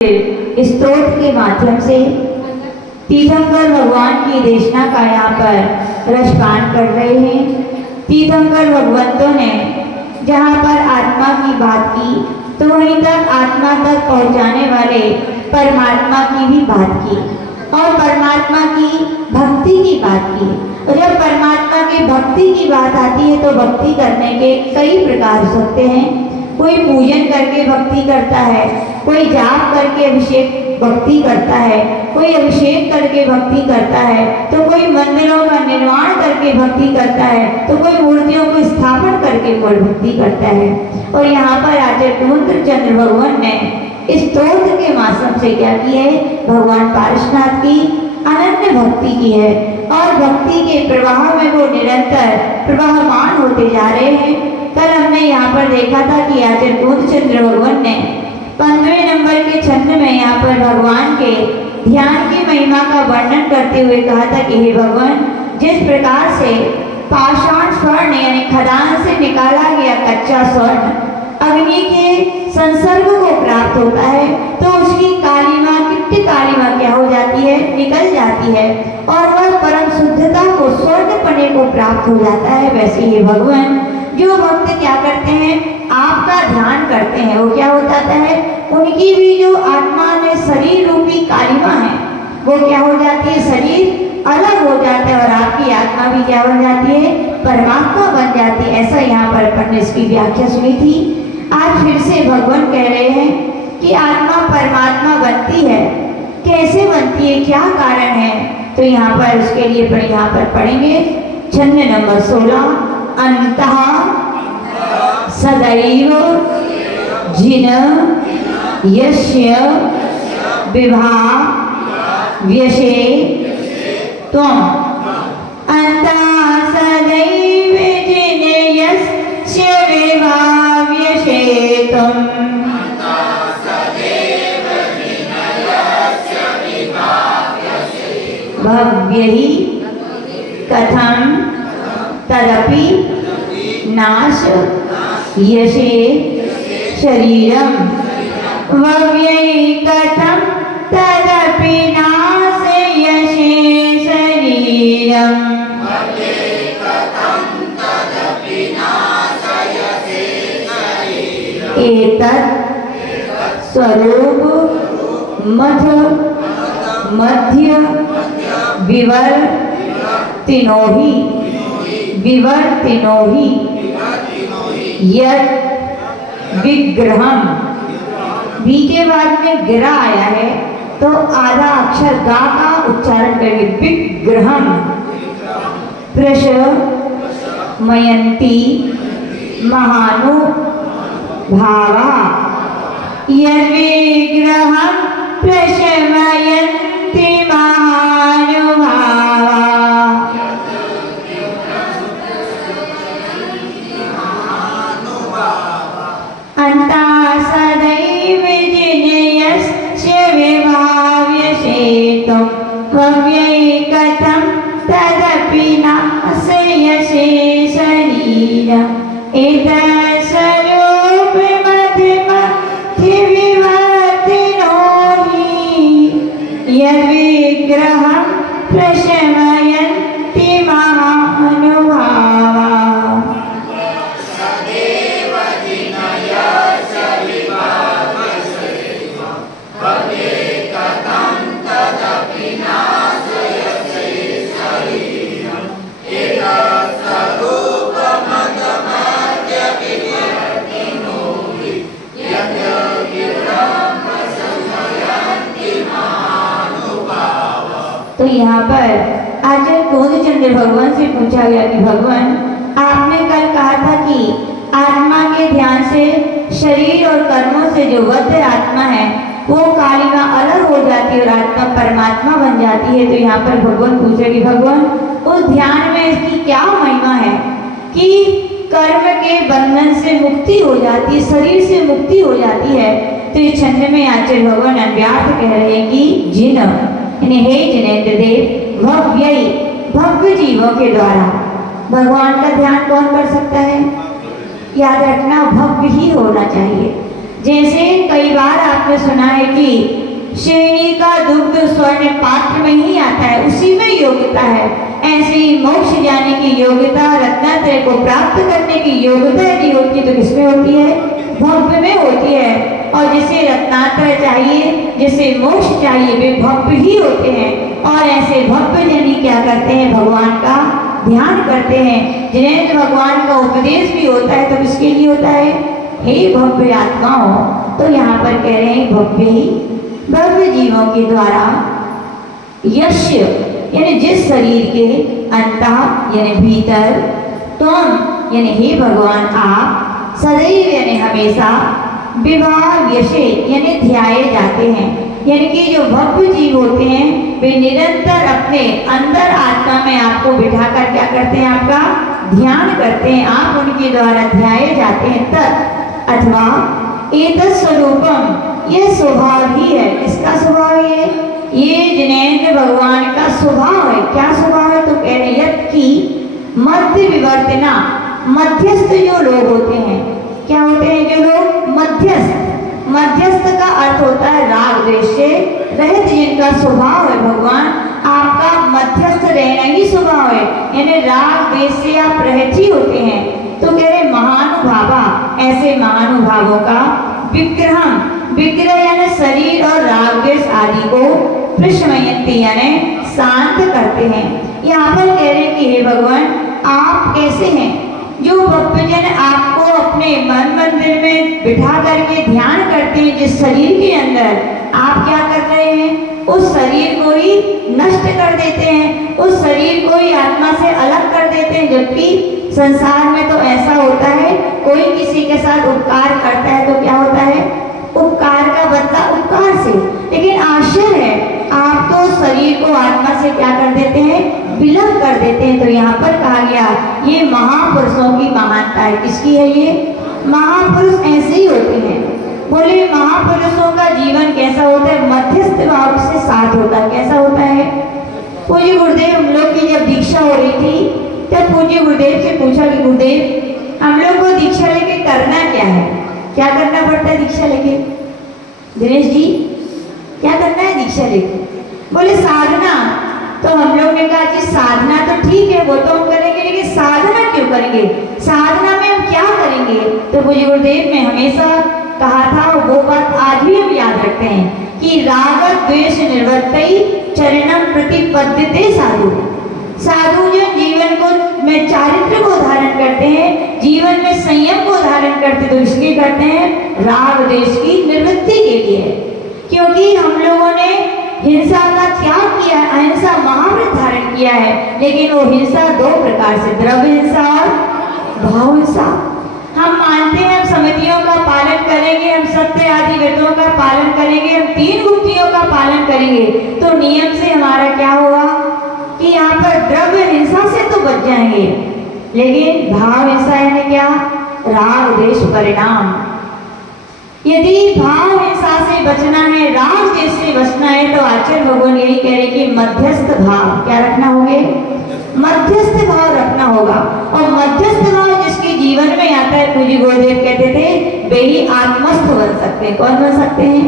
स्तोत्र के माध्यम से तीर्थंकर भगवान की देशना का यहाँ पर रसपान कर रहे हैं। तीर्थंकर भगवंतों ने जहाँ पर आत्मा की बात की तो वहीं तक आत्मा तक पहुँचाने वाले परमात्मा की भी बात की और परमात्मा की भक्ति की बात की। और जब परमात्मा की भक्ति की बात आती है तो भक्ति करने के कई प्रकार हो सकते हैं। कोई पूजन करके भक्ति करता है, कोई जाप करके अभिषेक भक्ति करता है, कोई अभिषेक करके भक्ति करता है, तो कोई मंदिरों का निर्माण करके भक्ति करता है, तो कोई मूर्तियों को स्थापन करके भक्ति करता है। और यहाँ पर आचार्य पूर्णचंद्र भगवान ने इस स्तोत्र के माध्यम से क्या किया है, भगवान पारसनाथ की अनन्य भक्ति की है और भक्ति के प्रवाह में वो निरंतर प्रवाहमान होते जा रहे हैं। कल हमने यहाँ पर देखा था कि आचार्य पूर्णचंद्र भगवान ने 15वें नंबर के छंद में यहाँ पर भगवान के ध्यान की महिमा का वर्णन करते हुए कहा था कि हे भगवान, जिस प्रकार से पाषाण स्वर्ण यानी खदान से निकाला गया कच्चा स्वर्ण अग्नि के संसर्ग को प्राप्त होता है तो उसकी कालिमा किट्ट कालिमा क्या हो जाती है, निकल जाती है और वह परम शुद्धता को स्वर्णपने को प्राप्त हो जाता है। वैसे ही भगवान जो भक्त क्या करते हैं, आपका ध्यान करते हैं, वो क्या हो जाता है, उनकी भी जो आत्मा में शरीर रूपी कालिमा है वो क्या हो जाती है, शरीर अलग हो जाता है और आपकी आत्मा भी क्या बन जाती है, परमात्मा बन जाती है। ऐसा यहाँ पर अपन ने इसकी व्याख्या सुनी थी। आज फिर से भगवान कह रहे हैं कि आत्मा परमात्मा बनती है, कैसे बनती है, क्या कारण है, तो यहाँ पर उसके लिए यहाँ पर पढ़ेंगे छंद नंबर 16। अंतः सदैव जिन यस्य विभा व्यशे त्वम्। अंतः सदैव जिन यस्य विभा व्यशे त्वम्। भव्यहि कथं तदपि नाश यशे शरीरम। भव्यहि कथं तदपि नाश यशे शरीरम। एतत् स्वरूप मध मध्य विवर्तिनोहि यत् विग्रहम। वी के बाद में गिरा आया है तो आधा अक्षर गा का उच्चारण करेंगे, विग्रहम। प्रशमयन्ति महानुभावा यद्विग्रहं प्रशमयन्ति महानुभावा। अंतः सदैव जिन यस्य विभा व्यशे त्वम्। भव्यहि कथं तदपि नाश यशे शरीरम्। एतत् स्वरूप मध्यमध्य विवर्तिनोहि यद्विग्रहं प्रशमयन्ति महानुभावा। तो यहाँ पर आचार्य पूर्णचंद्र भगवान से पूछा गया कि भगवान, आपने कल कहा था कि आत्मा के ध्यान से शरीर और कर्मों से जो बद्ध आत्मा है वो कालिमा अलग हो जाती है और आत्मा परमात्मा बन जाती है। तो यहाँ पर भगवान पूछे कि भगवान, उस ध्यान में इसकी क्या महिमा है कि कर्म के बंधन से मुक्ति हो जाती है, शरीर से मुक्ति हो जाती है। तो इस छंद में आचार्य भगवान अन्व्यार्थ कह रहे हैं कि जिन हे जिनेन्द्र देव, भव्यहि भव्य जीवों के द्वारा भगवान का ध्यान कौन कर सकता है, याद रखना भव्य ही होना चाहिए। जैसे कई बार आपने सुना है कि शेरनी का दुग्ध स्वर्ण पात्र में ही आता है, उसी में योग्यता है, ऐसे ही मोक्ष जाने की योग्यता, रत्नात्रय को प्राप्त करने की योग्यता यदि होती तो किसमें होती है? भव्य में होती है। और जिसे रत्नात्रय चाहिए, जिसे मोक्ष चाहिए, वे भव्य ही होते हैं। और ऐसे भव्य जनी क्या करते हैं? भगवान का ध्यान करते हैं। जिन्हें भगवान का उपदेश भी होता है तो किसके लिए होता है? हे भव्य आत्माओं। तो यहाँ पर कह रहे हैं भव्य ही भव्य जीवों के द्वारा यश यानी जिस शरीर के अंतः यानी भीतर, तुम यानी हे भगवान आप सदैव यानी हमेशा विवाह यशे यानी ध्याये जाते हैं। यानी कि जो भव्य जीव होते हैं वे निरंतर अपने अंदर आत्मा में आपको बिठाकर क्या करते हैं? आपका ध्यान करते हैं, आप उनके द्वारा ध्याये जाते हैं। तत् अथवा एतत् स्वरूपम, यह स्वभाव ही है। किसका स्वभाव है? ये जिनेन्द्र भगवान का स्वभाव है। क्या स्वभाव है? तो कह रहे यत् की मध्य विवर्तना, मध्यस्थ जो लोग होते हैं, क्या होते हैं जो लोग? मध्यस्थ। मध्यस्थ का अर्थ होता है राग द्वेष से रहित, जिनका स्वभाव है भगवान आपका मध्यस्थ रहना ही स्वभाव है, यानी राग द्वेष से आप रहित ही होते हैं। तो कह रहे महानुभावा, ऐसे महानुभावों का विग्रहम, विग्रह यानी शरीर और राग द्वेष आदि को प्रशमयन्ति यानी शांत करते हैं। यहाँ पर कह रहे हैं कि हे भगवान आप कैसे हैं? जो भक्तजन आपको अपने मन मंदिर में बिठा करके ध्यान करते हैं, जिस शरीर के अंदर आप क्या कर रहे हैं? उस शरीर को ही नष्ट कर देते हैं, उस शरीर को ही आत्मा से अलग कर देते हैं। जबकि संसार में तो ऐसा होता है, कोई किसी के साथ उपकार करता है तो क्या होता है? उपकार का बदला उपकार से। लेकिन आश्चर्य है, आप तो शरीर को आत्मा से क्या कर देते हैं? विलग कर देते हैं। तो यहाँ पर कहा गया ये महापुरुषों की महानता है। किसकी है ये? महापुरुष ऐसे ही होते हैं। बोले महापुरुषों का जीवन कैसा होता है? मध्यस्थ भाव से साथ होता है। कैसा होता है? पूज्य गुरुदेव हम लोग की जब दीक्षा हो रही थी तब पूज्य गुरुदेव से पूछा कि गुरुदेव हम लोग को दीक्षा लेके करना क्या है? क्या करना पड़ता है दीक्षा लेके? दिनेश जी क्या करना है दीक्षा लेके? बोले साधना। तो हम लोग ने कहा कि साधना तो ठीक है, वो तो हम करेंगे, लेकिन साधना क्यों करेंगे? साधना में हम क्या करेंगे? तो पूज्य गुरुदेव ने हमेशा कहा था, वो बात आज भी हम याद रखते हैं कि राग द्वेष निवृत्ति चरणम प्रतिपद्यते साधु। साधु जो जीवन को में चारित्र को धारण करते हैं, जीवन में संयम को धारण करते, तो इसलिए करते हैं राग द्वेष की निवृत्ति के लिए। क्योंकि हम लोगों ने हिंसा का त्याग किया है, अहिंसा महाव्रत धारण किया है। लेकिन वो हिंसा दो प्रकार से, द्रव्य हिंसा और भाव हिंसा। हम मानते हैं हम समितियों का पालन करेंगे, हम सत्य आदि व्रतों का पालन करेंगे, हम 3 गुप्तियों का पालन करेंगे, तो नियम से हमारा क्या होगा कि यहाँ पर द्रव्य हिंसा से तो बच जाएंगे। लेकिन भाव हिंसा यानी क्या? राग द्वेष परिणाम। यदि भाव हिंसा से बचना है, राग द्वेष से बचना है, तो आचार्य भगवान यही कह रहे कि मध्यस्थ भाव क्या रखना होगा? मध्यस्थ भाव रखना होगा। और मध्यस्थ भाव जिसके जीवन में आता है, पूज्य गुरुदेव कहते थे वे ही आत्मस्थ बन सकते हैं। कौन बन सकते हैं?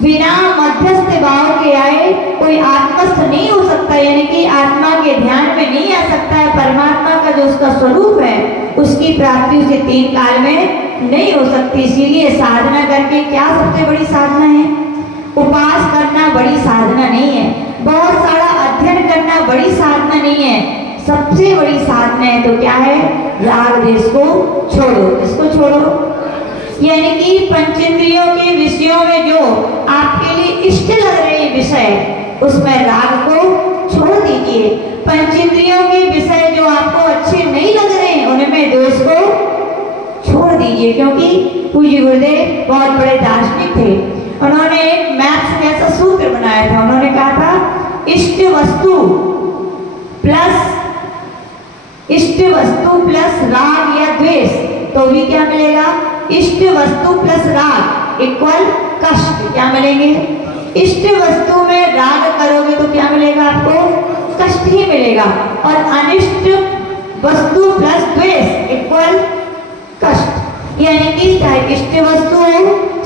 बिना मध्यस्थ भाव के आए कोई आत्मस्थ नहीं हो सकता, यानी कि आत्मा के ध्यान में नहीं आ सकता है। परमात्मा का जो उसका स्वरूप है उसकी प्राप्ति उसे 3 काल में नहीं हो सकती। इसीलिए साधना करके क्या सबसे बड़ी साधना है? उपास करना बड़ी साधना नहीं है, बहुत सारा अध्ययन करना बड़ी साधना नहीं है। सबसे बड़ी साधना है तो क्या है? राग द्वेष को छोड़ो। इसको छोड़ो यानी कि पंचेंद्रियों के विषयों में जो आपके लिए इष्ट लग रहे विषय, उसमें राग को छोड़ दीजिए। पंचेंद्रियों के विषय जो आपको अच्छे नहीं लग रहे हैं, उनमें द्वेष को छोड़ दीजिए। क्योंकि पूज्य गुरुदेव बहुत बड़े दार्शनिक थे, उन्होंने एक मैथ्स जैसा सूत्र बनाया था। उन्होंने कहा था इष्ट वस्तु प्लस राग या द्वेष तो भी क्या मिलेगा? इष्ट वस्तु प्लस राग इक्वल कष्ट। क्या मिलेंगे? इष्ट वस्तु में राग करोगे तो क्या मिलेगा? आपको कष्ट ही मिलेगा। और अनिष्ट वस्तु प्लस द्वेष इक्वल कष्ट। यानी कि चाहे इष्ट वस्तु हो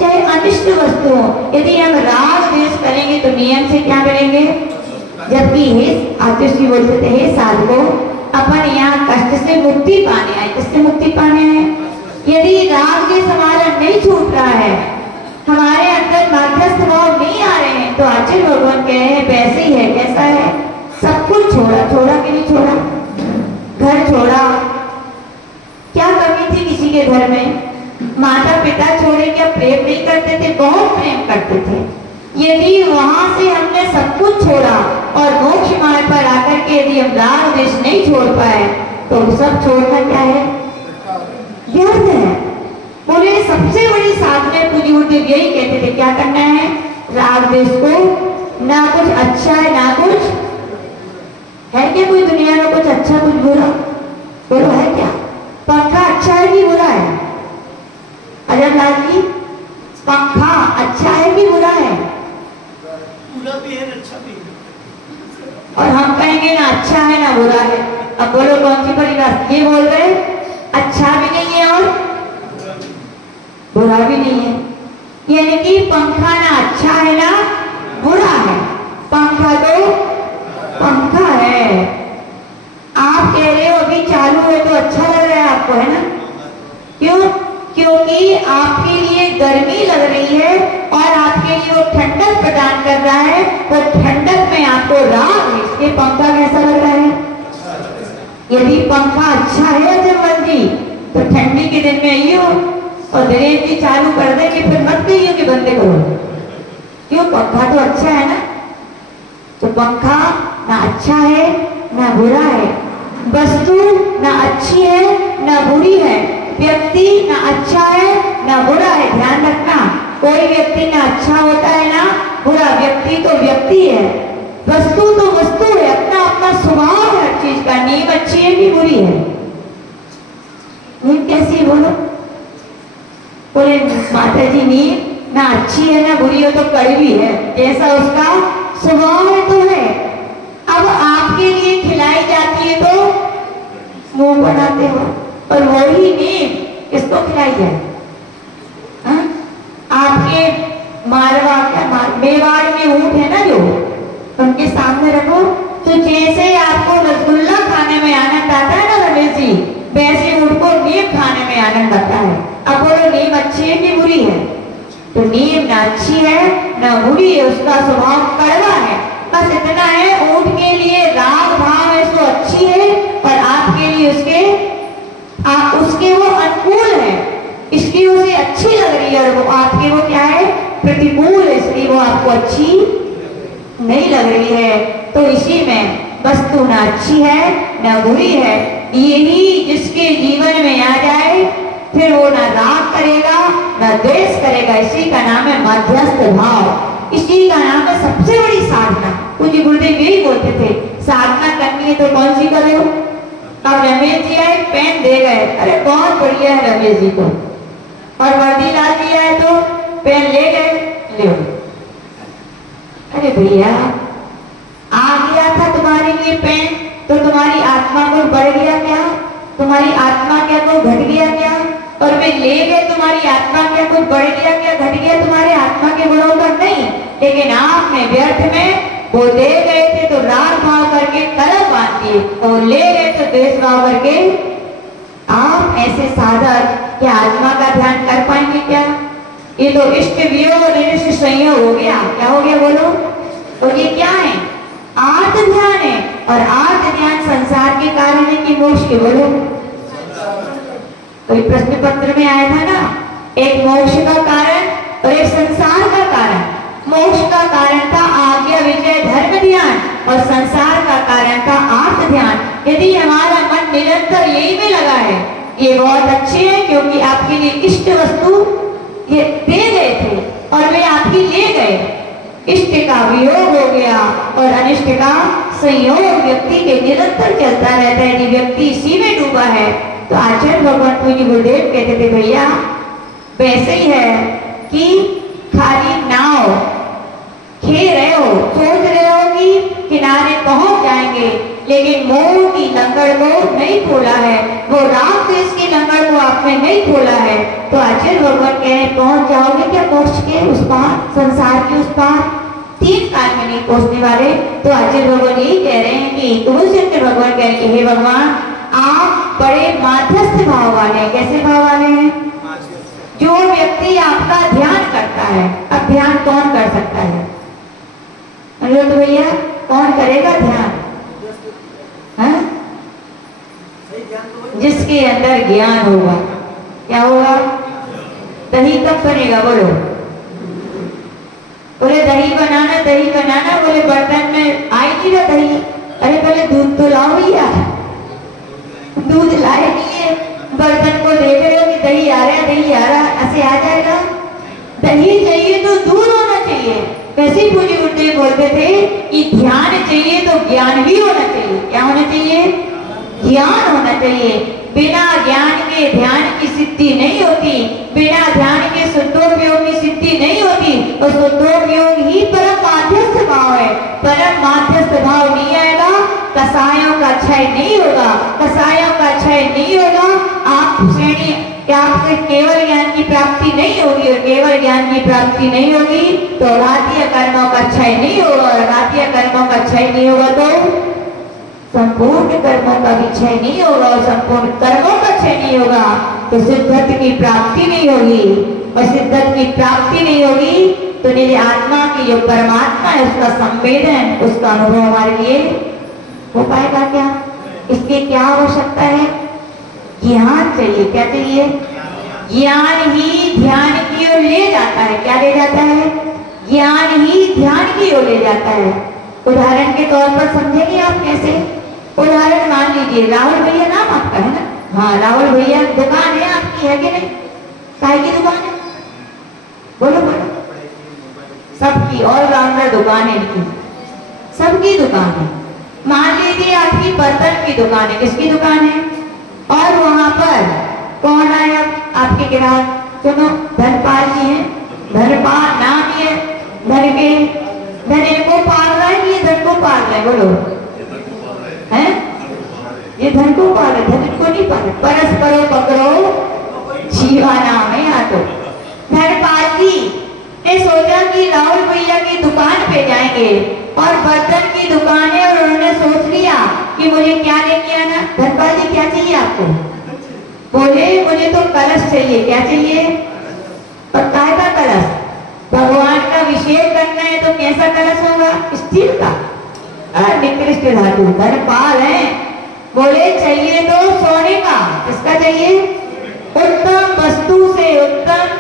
चाहे अनिष्ट वस्तु हो, यदि हम राग द्वेष करेंगे तो नियम से क्या करेंगे? जबकि हे आतिशी बोलते थे, हे साधको, अपन यहाँ कष्ट से मुक्ति पाने आए। किससे मुक्ति पाने आए? यदि राग द्वेष हमारा नहीं छूट रहा है, हमारे अंदर मध्यस्थ भाव नहीं आ रहे हैं, तो आचार्य भगवान कह रहे हैं वैसे ही है। कैसा है? सब कुछ छोड़ा। छोड़ा कि नहीं छोड़ा? घर छोड़ा। क्या कमी थी किसी के घर में? माता पिता छोड़े क्या प्रेम नहीं करते थे? बहुत प्रेम करते थे। यदि वहां से हमने सब कुछ छोड़ा और मोक्ष मार्ग पर आकर के यदि हम राग द्वेष नहीं छोड़ पाए, तो सब छोड़ना क्या है? व्यर्थ है। बोले सबसे बड़ी साधना पूज्य गुरुदेव यही कहते थे, क्या करना है? राग द्वेष को, ना कुछ अच्छा है ना कुछ है। क्या कोई दुनिया में कुछ अच्छा कुछ बुरा? बोलो है क्या? पंखा अच्छा है कि बुरा है? अजब लाल जी, पंखा अच्छा है कि बुरा है? बुरा भी है, अच्छा भी है। और हम कहेंगे ना अच्छा है ना बुरा है। अब बोलो कौन सी बड़ी बात? ये बोल रहे अच्छा भी नहीं है और बुरा भी नहीं है, यानी कि पंखा ना अच्छा है ना बुरा है। पंखा तो पंखा है। आप कह रहे हो अभी चालू है तो अच्छा लग रहा है आपको, है ना? क्यों? क्योंकि आपके लिए गर्मी लग रही है और आपके लिए वो ठंडक प्रदान कर रहा है, तो ठंडक में आपको राग है, इसलिए पंखा कैसा लग रहा है? यदि पंखा अच्छा है अजमल जी, तो ठंडी के दिन में आइयो और दिनेश जी चालू कर देंगे, फिर मत कहिए कि बंदे करो। क्यों? पंखा तो अच्छा है ना। तो पंखा ना अच्छा है ना बुरा है, वस्तु ना अच्छी है ना बुरी है, व्यक्ति ना अच्छा है ना बुरा है। ध्यान रखना, कोई व्यक्ति ना अच्छा होता है ना बुरा। व्यक्ति तो व्यक्ति है, वस्तु तो वस्तु है, अपना अपना स्वभाव है हर चीज का। नींव अच्छी है कि बुरी है? नींव कैसी है बोलो? बोले माता जी नींव ना अच्छी है ना बुरी हो तो कड़वी है, जैसा उसका स्वभाव है तो है। अब आपके लिए खिलाई जाती है तो मुंह बनाते हो, और वही नींव किसको खिलाई जाए? आपके मारवा मेवाड़ में ऊंट है ना जो, उनके सामने रखो तो जैसे आपको रसगुल्ला खाने में आनंद आता है ना रमेश जी, वैसे उनको नीम खाने में आनंद आता है। अब बोलो नीम अच्छी है कि बुरी है? तो नीम ना अच्छी है ना बुरी है, उसका स्वभाव कड़वा है। बस इतना है, ऊंट के लिए राग भाव है तो अच्छी है, और आपके लिए उसके वो अनुकूल है, इसकी उसे अच्छी लग रही है, और वो आपके वो क्या है? प्रतिकूल है, इसलिए वो आपको अच्छी नहीं लग रही है। तो इसी में वस्तु ना अच्छी है ना बुरी है, यही जिसके जीवन में आ जाए फिर वो ना राग करेगा ना द्वेष करेगा। इसी का नाम है मध्यस्थ भाव, इसी का नाम है सबसे बड़ी साधना। पूज्य गुरुदेव यही बोलते थे, साधना करनी है तो कौन सी करो? अब रमेश जी आए, पेन दे गए, अरे बहुत बढ़िया है रमेश जी को, और वर्दी लाल जी आए तो पेन ले गए, ले। अरे भैया आ गया था तुम्हारे लिए पेन, तो तुम्हारी आत्मा को बढ़ गया क्या? तुम्हारी आत्मा क्या को घट गया क्या? और वे ले गए, तुम्हारी आत्मा क्या कुछ बढ़ गया क्या घट गया तुम्हारे आत्मा के गुणों का? नहीं, लेकिन आपने व्यर्थ में वो दे गए थे तो राग भाव करके कलम बांध दिए, और ले गए तो द्वेष भाव करके। आप ऐसे साधक क्या आत्मा का ध्यान कर पाएंगे क्या? ये तो इष्ट वियोग और इष्ट संयोग हो गया। क्या हो गया बोलो? और ये क्या है? आर्त ध्यान है, और आर्त ध्यान संसार के कारण है कि मोक्ष के? बोलो। कोई प्रश्न पत्र में आया था ना, एक मोक्ष का कारण और एक संसार का कारण। मोक्ष का कारण था आज्ञा विजय धर्म ध्यान, और संसार का कारण था आर्त ध्यान। यदि हमारा मन निरंतर यही में लगा है, ये बहुत अच्छे हैं क्योंकि आपके लिए इष्ट वस्तु ये दे गए थे और वे आपकी ले गए। इष्ट का वियोग हो गया और अनिष्ट का संयोग व्यक्ति के निरंतर चलता रहता है। यदि व्यक्ति इसी में डूबा है तो आचार्य भगवान पूज्य गुरुदेव कहते थे, भैया वैसे ही है कि खाली नाव खेल रहे हो, सोच रहे हो कि किनारे पहुंच जाएंगे, लेकिन मोह की लंगड़ को नहीं खोला है, वो राग द्वेष की लंगड़ को आपने नहीं खोला है, तो आचार्य भगवान कह रहे पहुंच जाओगे क्या मोक्ष के उस पार, संसार के उस पार? 3 काल में नहीं पहुंचने वाले। तो आचार्य भगवान यही कह रहे हैं कि तुलसीचंद्र भगवान कह रहे हैं कि हे भगवान आप बड़े माध्यस्थ भाव वाले हैं। कैसे भाव वाले हैं? जो व्यक्ति आपका ध्यान करता है, अब ध्यान कौन कर सकता है? अनुरोध भैया कौन करेगा ध्यान? हाँ? जिसके अंदर ज्ञान होगा। क्या होगा? दही कब बनेगा बोलो? बोले दही बनाना, दही बनाना, बोले बर्तन में आई नहीं रहा दही। अरे पहले दूध तो लाओ भैया, दूध लाए नहीं है, बर्तन को देख रहे हो कि दही आ रहा है, दही आ रहा है, ऐसे आ जाएगा? दही चाहिए तो दूध होना चाहिए। वैसे ही पूज्य गुरुदेव बोलते थे कि ध्यान चाहिए तो ज्ञान भी होना चाहिए। क्या होना चाहिए? ज्ञान होना चाहिए। बिना ज्ञान के ध्यान की सिद्धि नहीं होती, बिना ध्यान के शुद्धोपयोग की सिद्धि नहीं होती। और शुद्धोपयोग ही परम माध्यस्थ भाव है। परम माध्यस्थ भाव नहीं आएगा, कसायों का क्षय नहीं होगा, कसायों का क्षय नहीं होगा। आप श्रेणी आपके केवल ज्ञान की प्राप्ति नहीं होगी, और केवल ज्ञान की प्राप्ति नहीं होगी तो रातीय कर्मों का क्षय नहीं होगा, और रातीय कर्मों का क्षय नहीं होगा तो संपूर्ण कर्मों का भी क्षय नहीं होगा, और संपूर्ण कर्मों का क्षय नहीं होगा तो सिद्धत्व की प्राप्ति नहीं होगी, और सिद्धत्व की प्राप्ति नहीं होगी तो मेरी आत्मा की जो परमात्मा है उसका संवेदन, उसका अनुभव हमारे लिए हो पाएगा क्या? इसकी क्या आवश्यकता है? ज्ञान चाहिए। क्या चाहिए? ज्ञान ही ध्यान की ओर ले जाता है। क्या ले जाता है? ज्ञान ही ध्यान की ओर ले जाता है। उदाहरण के तौर पर समझेंगे आप कैसे? उदाहरण मान लीजिए, राहुल भैया नाम आपका है ना? हाँ, राहुल भैया दुकान है आपकी, है कि नहीं? काय की दुकान है? बोलो बोलो। सबकी ऑलराउंडर दुकान है इनकी, सबकी दुकान है। मान लीजिए आपकी बर्तन की दुकान है। किसकी दुकान है? और वहां पर कौन आया आपके ग्राहक? सुनो, धनपाल जी हैं। धनपाल नाम ही है, धन के धन इनको पाल रहा है, ये धन को पाल रहे? बोलो, हैं? ये धन को पाल रहे, धन इनको नहीं पाल। परस्परो पकड़ो जीवा नाम है यहाँ तो। धनपाल जी ने सोचा कि राहुल भैया की दुकान पे जाएंगे, और बर्तन की दुकान है, और उन्होंने सोच लिया कि मुझे क्या लेके आना। धनपाल जी क्या चाहिए आपको? बोले मुझे तो कलश चाहिए। क्या चाहिए? और काय का कलश? भगवान का अभिषेक करना है तो कैसा कलश होगा? स्टील का, निकृष्ट धातु। धनपाल है, बोले चाहिए तो सोने का। किसका चाहिए? उत्तम वस्तु से उत्तम।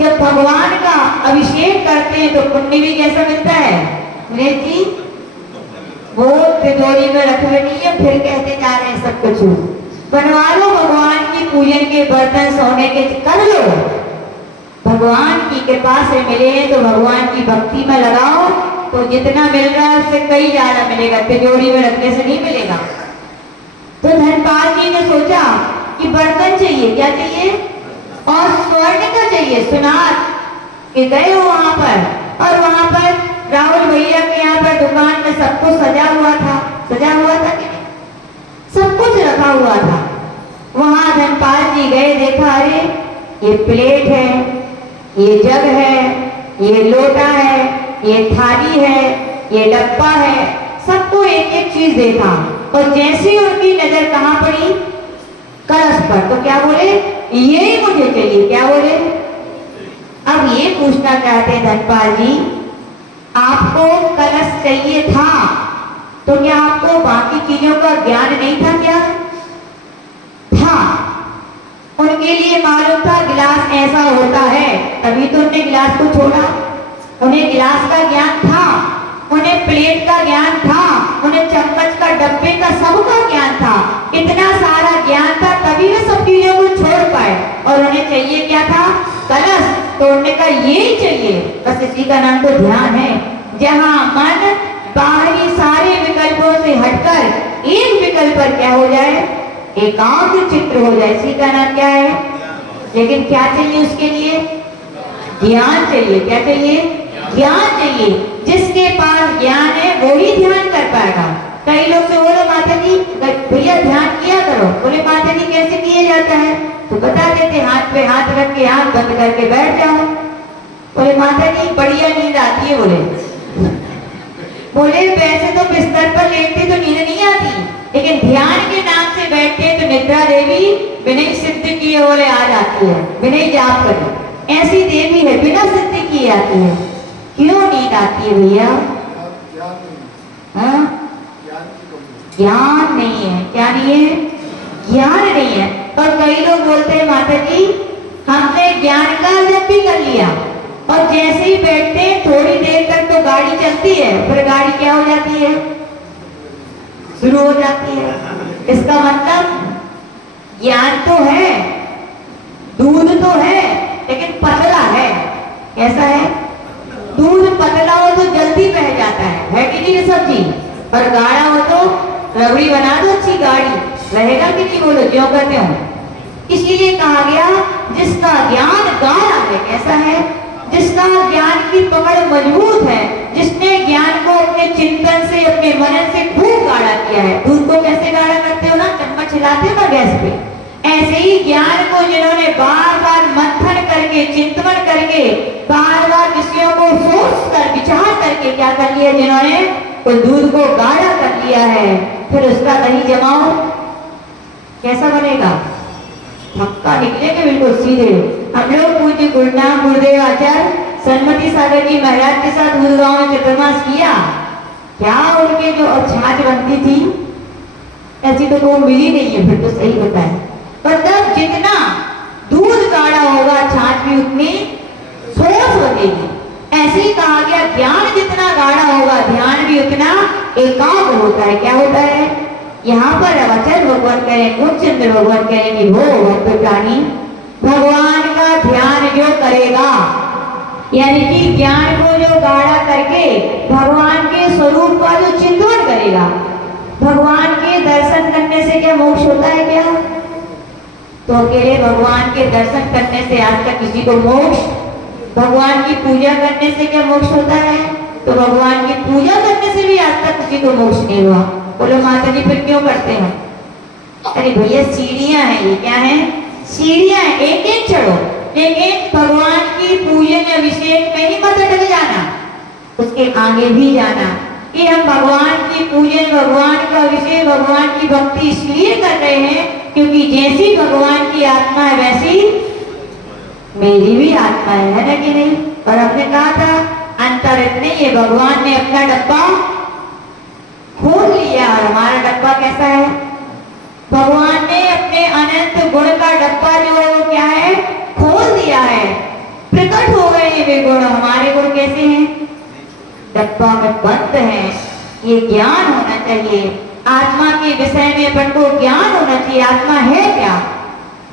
जब भगवान का अभिषेक करते हैं तो पुण्य भी कैसा मिलता है? जी वो तिजोरी में रखे नहीं है, फिर कहते जा रहे हैं सब कुछ बनवा लो। भगवान की पूजन के बर्तन सोने के कर लो। भगवान की कृपा से मिले तो भगवान की भक्ति में लगाओ तो जितना मिल रहा है उससे कई ज्यादा मिलेगा, तिजोरी में रखने से नहीं मिलेगा। तो धनपाल जी ने सोचा कि बर्तन चाहिए। क्या चाहिए? और स्वर्ण का चाहिए, सुनार के गए हो वहां पर, और वहां पर राहुल भैया के यहाँ पर दुकान में सब कुछ सजा हुआ था। सजा हुआ था कि नहीं? सब कुछ रखा हुआ था। वहां धनपाल जी गए, देखा अरे ये प्लेट है, ये जग है, ये लोटा है, ये थाली है, ये डब्बा है, सबको एक एक चीज देखा। और जैसे उनकी नजर कहाँ पड़ी? कलश पर। तो क्या बोले? ये मुझे चाहिए। क्या बोले? अब ये पूछना चाहते हैं धनपाल जी, आपको कलश चाहिए था तो क्या आपको बाकी चीजों का ज्ञान नहीं था? क्या था? उनके लिए मालूम था गिलास ऐसा होता है, तभी तो उन्हें गिलास को छोड़ा। उन्हें गिलास का ज्ञान था, उन्हें प्लेट का ज्ञान था, उन्हें चम्मच का, डब्बे का, सबका ज्ञान था। इतना सारा ज्ञान था तभी वे सब चीजों को छोड़ पाए। और उन्हें चाहिए क्या था? कलश। तो उन्होंने कहा यही चाहिए। बस इसी का नाम तो ध्यान है, जहाँ मन बाहरी सारे विकल्पों से हटकर एक विकल्प पर क्या हो जाए? एकाग्र चित्र हो जाए। इसी का नाम क्या है? लेकिन क्या चाहिए उसके लिए? ज्ञान चाहिए। क्या चाहिए? ज्ञान चाहिए। जिसके पास ज्ञान है वो ही ध्यान कर पाएगा। कई लोग से बोले माता जी भैया ध्यान किया करो, बोले माता जी कैसे किया जाता है, तो बता देते हाथ पे हाथ रख के आंख बंद करके बैठ जाओ। बोले माता जी बढ़िया नींद आती है। बोले वैसे तो बिस्तर पर लेटते तो नींद नहीं आती, लेकिन ध्यान के नाम से बैठते तो निद्रा देवी बिना सिद्ध किए बोले आ जाती है, बिना जाप करे। ऐसी देवी है बिना सिद्ध किए आती है। क्यों नींद आती है भैया? हाँ ज्ञान नहीं है। क्या नहीं है? ज्ञान नहीं है। और कई लोग बोलते हैं माता जी हमने ज्ञान का अर्जन भी कर लिया, और जैसे ही बैठते हैं थोड़ी देर तक तो गाड़ी चलती है, फिर गाड़ी क्या हो जाती है? शुरू हो जाती है। इसका मतलब ज्ञान तो है, दूध तो है, लेकिन पतला है। कैसा है? दूध पतला हो तो जल्दी बह जाता है कि नहीं सब्जी, पर गाढ़ा हो तो रबड़ी बना दो अच्छी गाड़ी रहेगा कि नहीं, बोलो क्यों करते हो। इसीलिए कहा गया जिसका ज्ञान गाढ़ा है, कैसा है? जिसका ज्ञान की पकड़ मजबूत है, जिसने ज्ञान को अपने चिंतन से अपने मनन से खूब गाढ़ा किया है। दूध को कैसे गाढ़ा करते हो ना, चम्मच हिलाते हो ना गैस पे, ऐसे ही ज्ञान को जिन्होंने बार बार मंथन करके चिंतन करके बार बार विषयों को सोच कर विचार करके क्या कर लिया, जिन्होंने तो दूध को गाढ़ा कर लिया है, फिर उसका दही जमाओ कैसा बनेगा? मक्का निकलेगा बिल्कुल सीधे। हम लोग पूज्य गुरुनाम गुरुदेव आचार्य सन्मति सागर जी महाराज के साथ गुरुगांव में चतुर्मास किया। क्या उनके जो छाछ बनती थी ऐसी तो वो मिली नहीं है, फिर तो सही बताए। मतलब जितना दूध गाढ़ा होगा छाछ भी उतनी ठोस बनेगी। ऐसे ही कहा गया ज्ञान जितना गाढ़ा होगा ध्यान भी उतना एकाग्र होता है। क्या होता है? यहाँ पर वचन भगवान करें, मुचंद्र भगवान करें कि वो भक्त प्राणी भगवान का ध्यान जो करेगा, यानी कि ज्ञान को जो गाढ़ा करके भगवान के स्वरूप का जो चिंतन करेगा। भगवान के दर्शन करने से क्या मोक्ष होता है क्या? तो अकेले भगवान के दर्शन करने से आज तक किसी को मोक्ष, भगवान की पूजा करने से क्या मोक्ष होता है? तो भगवान की पूजा करने से भी आज तक किसी को मोक्ष नहीं हुआ। बोलो माता जी फिर क्यों करते हैं? अरे भैया सीढ़ियां हैं, ये क्या है? सीढ़ियां हैं, एक एक चढ़ो, लेकिन भगवान की पूजन अभिषेक में ही मत अटक जाना, उसके आगे भी जाना कि हम भगवान की पूजन भगवान का अभिषेक भगवान की भक्ति इसलिए कर रहे हैं क्योंकि जैसी भगवान की आत्मा है वैसी मेरी भी आत्मा है ना कि नहीं? और हमने कहा था अंतर इतने ये भगवान ने अपना डब्बा खोल लिया और हमारा डब्बा कैसा है? भगवान ने अपने अनंत गुण का डब्बा जो है वो क्या है? खोल दिया है। प्रकट हो गए ये वे गुण। हमारे गुण कैसे हैं? डब्बा में बंद है। ये ज्ञान होना चाहिए। आत्मा के विषय में अपन को ज्ञान होना चाहिए। आत्मा है क्या?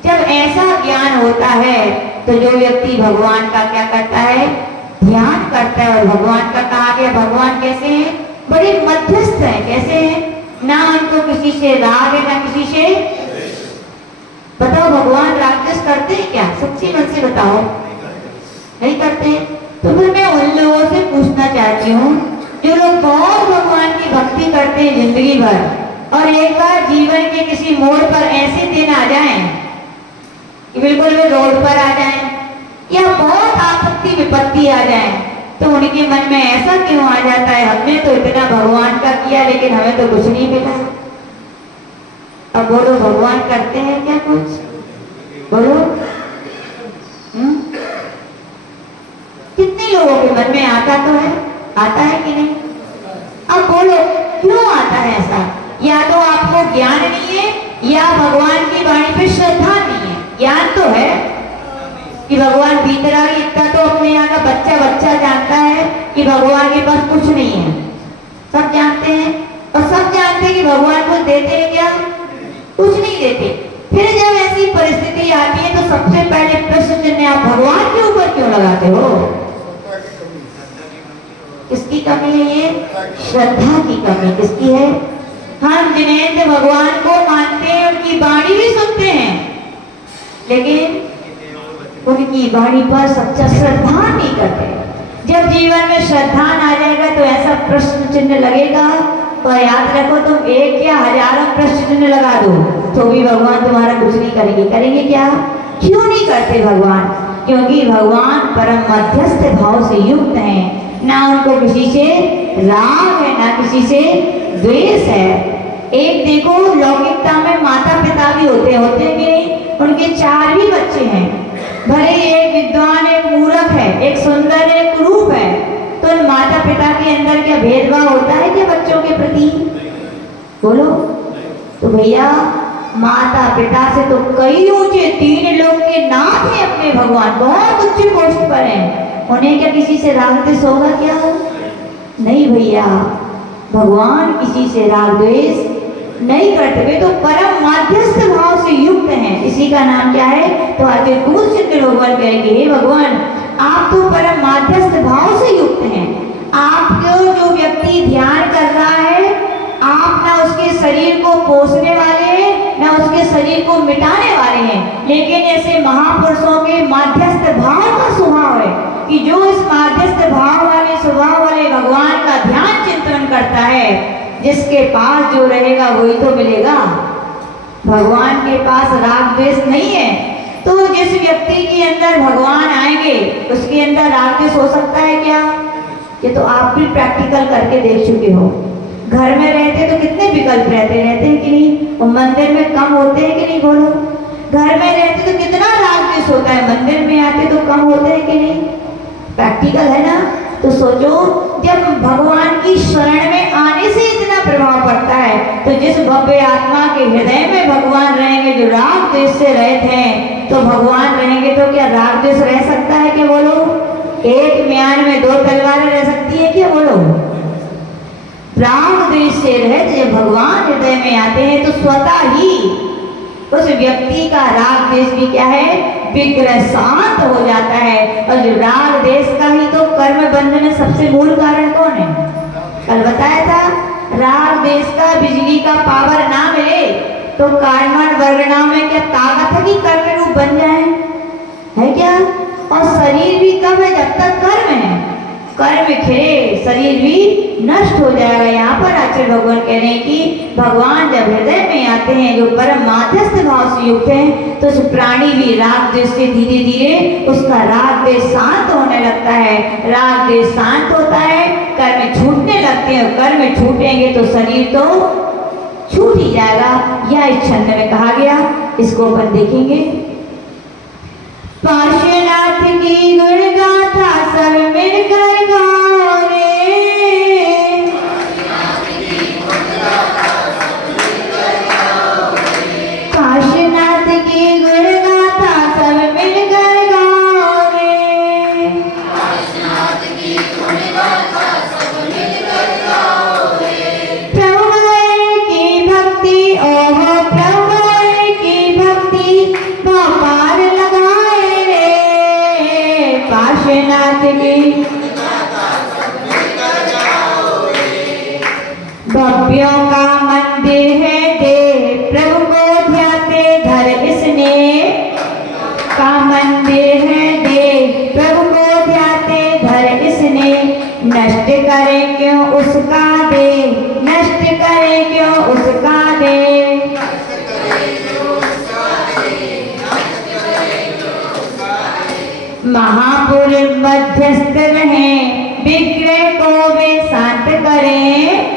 जब ऐसा ज्ञान होता है तो जो व्यक्ति भगवान का क्या करता है? ध्यान करता है। और भगवान का कहा गया भगवान कैसे है? बड़े मध्यस्थ है। कैसे है? ना उनको किसी से राग है ना किसी से। बताओ भगवान राक्षस करते हैं क्या? सच्ची मन से बताओ, नहीं करते। तो फिर मैं उन लोगों से पूछना चाहती हूँ जो लोग बहुत भगवान की भक्ति करते हैं जिंदगी भर और एक बार जीवन के किसी मोड़ पर ऐसे दिन आ जाएं कि बिल्कुल वो रोड पर आ जाएं या बहुत आपत्ति विपत्ति आ जाए, तो उनके मन में ऐसा क्यों आ जाता है? हमने तो इतना भगवान का किया लेकिन हमें तो कुछ नहीं मिला। अब बोलो भगवान करते हैं क्या कुछ? बोलो कितने लोगों के मन में आता तो है? आता है कि नहीं? अब बोलो क्यों आता है ऐसा? या तो आपको ज्ञान नहीं है या भगवान की वाणी पे श्रद्धा नहीं है। ज्ञान तो है कि भगवान भीतर आ गई, इतना तो अपने यहाँ का बच्चा जानता है कि भगवान के पास कुछ नहीं है। सब जानते हैं और सब जानते हैं कि भगवान कुछ देते हैं क्या? कुछ नहीं देते। फिर जब ऐसी परिस्थिति आती है तो सबसे पहले प्रश्न चिन्ह आप भगवान के ऊपर क्यों लगाते हो? किसकी कमी है ये? श्रद्धा की कमी। किसकी है? हम जिनेंद्र भगवान को मानते हैं, उनकी वाणी भी सुनते हैं, लेकिन उनकी वाणी पर सच्चा श्रद्धा नहीं करते। जब जीवन में श्रद्धा आ जाएगा तो ऐसा प्रश्न चिन्ह लगेगा, और याद रखो तुम एक या हजारों प्रश्न चिन्ह लगा दो तो भी भगवान तुम्हारा कुछ नहीं करेंगे। करेंगे क्या? क्यों नहीं करते भगवान? क्योंकि भगवान परम मध्यस्थ भाव से युक्त हैं, ना उनको किसी से राग है ना किसी से द्वेष है। एक देखो लौकिकता में माता पिता भी होते हैं कि नहीं? उनके 4 भी बच्चे हैं, भले एक विद्वान एक मूर्ख है, एक सुंदर एक रूप है, तो उन माता पिता के अंदर क्या भेदभाव होता है क्या बच्चों के प्रति? बोलो। तो भैया माता पिता से तो कई ऊंचे 3 लोग के नाथ हैं अपने भगवान, बहुत उच्च पोस्ट पर हैं, उन्हें क्या किसी से राग द्वेष होगा क्या? नहीं भैया, भगवान किसी से राग द्वेष नहीं करते, वे तो परम मध्यस्थ भाव से युक्त हैं। इसी का नाम क्या है? तो आज दूसरे भगवान कहेंगे हे भगवान आप तो परम मध्यस्थ भाव से युक्त हैं। आपको जो व्यक्ति ध्यान कर रहा है, आप ना उसके शरीर को पोषने वाले हैं ना उसके शरीर को मिटाने वाले हैं, लेकिन ऐसे महापुरुषों के मध्यस्थ भाव का स्वभाव है कि जो इस मध्यस्थ भाव वाले स्वभाव वाले भगवान का ध्यान चिंतन करता है, जिसके पास जो रहेगा वही तो मिलेगा। भगवान के पास राग द्वेष नहीं है, तो जिस व्यक्ति के अंदर भगवान आएंगे उसके अंदर राग द्वेष हो सकता है क्या? ये तो आप भी प्रैक्टिकल करके देख चुके हो। घर में रहते तो कितने विकल्प रहते हैं कि नहीं? और मंदिर में कम होते हैं कि नहीं? बोलो। घर में रहते तो कितना राग द्वेष होता है, मंदिर में आते तो कम होते हैं कि नहीं? प्रैक्टिकल है ना? तो सोचो जब भगवान की शरण में आने से इतना प्रभाव पड़ता है, तो जिस भव्य आत्मा के हृदय में भगवान रहेंगे जो राग द्वेष से रहित हैं, तो भगवान रहेंगे तो क्या राग द्वेष रह सकता है क्या? बोलो। एक म्यान में 2 तलवारें रह सकती है क्या? बोलो। राग द्वेष से रहित जब भगवान हृदय में आते हैं तो स्वतः ही उस व्यक्ति का राग द्वेष भी क्या है? विग्रह शांत हो जाता है। और जो राग द्वेष का ही तो कर्म बंधन में सबसे मूल कारण कौन है? कल बताया था, राग द्वेष का बिजली का पावर ना मिले तो कार्बन वर्गना में क्या ताकत है कि कर्म रूप बन जाए? है क्या? और शरीर भी कब है? जब तक कर्म है। कर्म खिले शरीर भी नष्ट हो जाएगा। यहाँ पर आचार्य भगवान कह रहे हैं कि भगवान जब हृदय में आते हैं जो परम मध्यस्थ भाव से युक्त हैं, तो उस प्राणी भी राग द्वेष से धीरे धीरे उसका राग द्वेष शांत होने लगता है। राग द्वेष शांत होता है, कर्म छूटने लगते हैं, कर्म छूटेंगे तो शरीर तो छूट ही जाएगा। यह इस छंद में कहा गया, इसको अपन देखेंगे। पार्श्वनाथ की गुण गाथा सब मिलकर गाओ रे, काशीनाथ की गुण गाथा सब मिलकर गाओ रे, प्रभु की भक्ति ओहो प्रभु की भक्ति पार लगाए रे, काशीनाथ की भव्यों का मंदिर है दे प्रभु को ध्याते धर इसने, का मंदिर है दे प्रभु को ध्याते धर इसने, नष्ट करे क्यों उसका दे, नष्ट करे क्यों उसका दे, महापुरुष मध्यस्थ रहे विग्रह को वे शांत करें,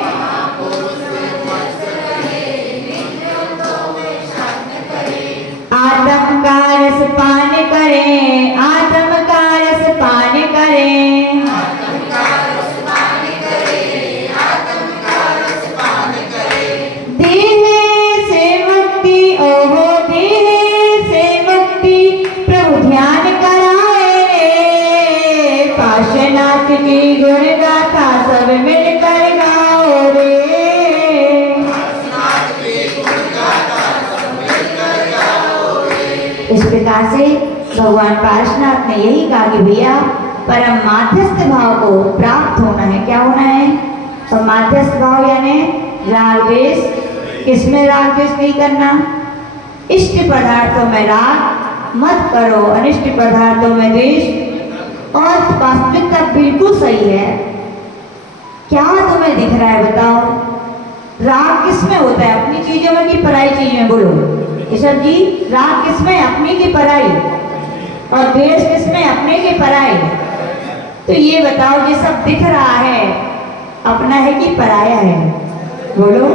आत्म का रस पान करें, आत्म का रस पान करें, देह से मुक्ति ओहो देह से मुक्ति प्रभु ध्यान कराए रे, काशीनाथ की गुण गाथा सब मिलकर गाओ रे। इस प्रकार से भगवान पार्श्वनाथ ने यही कहा कि भैया परम मध्यस्थ भाव को प्राप्त होना है। क्या होना है? तो मध्यस्थ भाव यानी राग द्वेष, किसमें राग द्वेष नहीं करना? इष्ट पदार्थों में राग मत करो, अनिष्ट पदार्थों में द्वेष। और वास्तविकता बिल्कुल सही है। क्या तुम्हें दिख रहा है बताओ? राग किस में होता है, अपनी चीजों में कि पराई चीज में? बोलो ऋषभ जी, राग किस में, अपनी की पराई? और द्वेष किस में, अपने की पराई? तो ये बताओ, ये सब दिख रहा है, अपना है कि पराया है? बोलो।